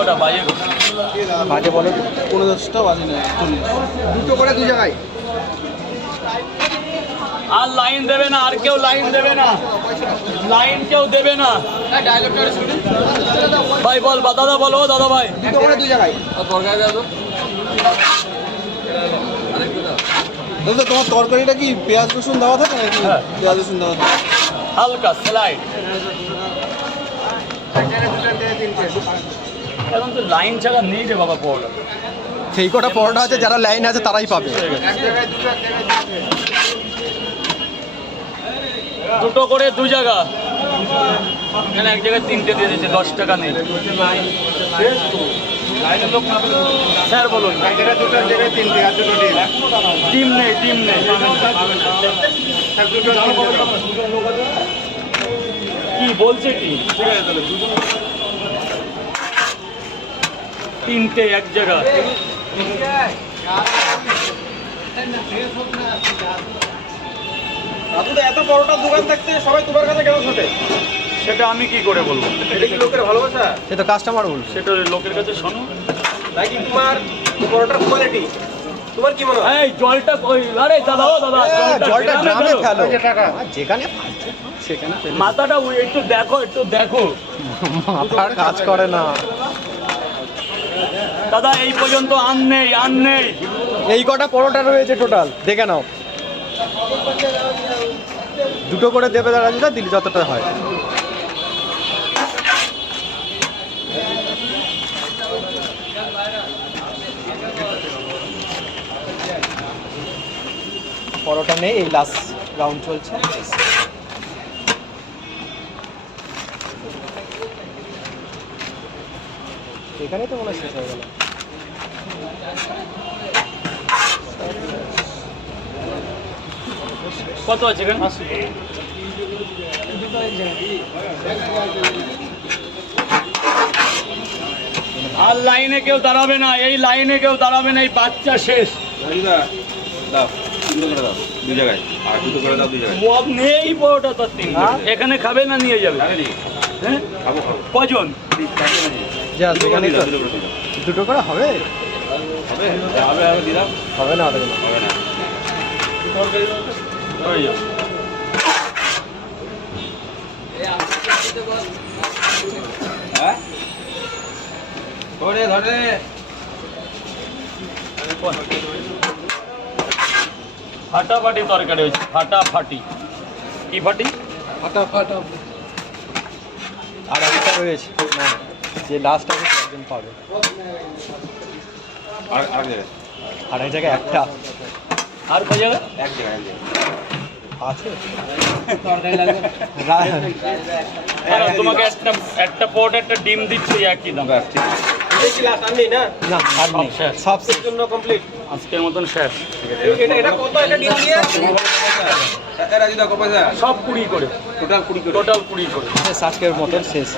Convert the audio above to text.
কটা বাজে? বাজে বলো পনেরো দশটা বাজে না চল্লিশ। দুটো করে দু জায়গায়। আর লাইন দেবে না আর কেউ লাইন দেবে না। লাইন কেউ দেবে না। ভাই বল বা দাদা বলো দাদা ভাই। দুটো করে দু জায়গায়। দাদা? তোমার তরকারিটা কি পেঁয়াজ রসুন দেওয়া থাকে নাকি? হ্যাঁ। পেঁয়াজ রসুন দেওয়া থাকে। হালকা স্লাইড এখন তো লাইন ছাড়া নেই রে বাবা পড়া সেই কটা পরোটা আছে যারা লাইন আছে তারাই পাবে। দুটো করে দু জায়গা। এখানে এক জায়গায় তিনটে দিয়ে দিয়েছে দশ টাকা নেই। স্যার বলুন। ডিম। নেই ডিম নেই। কি বলছে কি? তিনটে এক জায়গা দাদু এত পরোটা দোকান থাকতে সবাই তোমার কাছে কেন ছোটে সেটা আমি কি করে বলব? এটা কি লোকের ভালোবাসা? সে তো কাস্টমার বল সেটা লোকের কাছে শোনো। নাকি তোমার পরোটার কোয়ালিটি তোমার কি মনে হয়? এই জলটা কই আরে দাদা ও দাদা জলটা ড্রামে ড্রামে ফেলো। ফেলো। যেখানে সেখানে মাথাটা ওই একটু দেখো একটু দেখো। মাথার কাজ করে না। দাদা, এই পর্যন্ত আন নেই আন নেই। এই কটা পরোটা রয়েছে টোটাল দেখে নাও। দুটো করে দেবে দাদা যেটা দিলি যতটা হয়। পরোটা নেই, এই লাস্ট রাউন্ড চলছে। এখানেই তো মনে হয় শেষ হয়ে গেল। কত আছে এখানে? আর লাইনে কেউ দাঁড়াবে না এই লাইনে কেউ দাঁড়াবে না এই বাচ্চা শেষ। রাজুদা দাও দুটো করে দাও দু জায়গায়। আর দুটো করে দাও দু জায়গায়। মদ নেই পরোটা তোর তিন হ্যাঁ? এখানে খাবে না নিয়ে যাবে? হ্যাঁ? কজন? দুটো করে হবে? হবে না। হবে না। ধরে ধরে ফাটাফাটি তরকারি হয়েছে ফাটাফাটি। কি ফাটি? ফাটা ফাটা আর একটা রয়েছে না যে লাস্ট আছে একজন পাবে আর আর এক জায়গায় একটা। আর কয় জায়গা এক জায়গায় এক জায়গায়। আছে? হ্যাঁ, তোমাকে একটা একটা পট একটা ডিম দিচ্ছি একই দাম। আজকের মতন শেষ। এটা এটা কত? এটা ডিম দিয়ে? এ রাজুদা কত পয়সা। সব কুড়ি করে। টোটাল কুড়ি করে। টোটাল কুড়ি করে। আজকের মতন শেষ।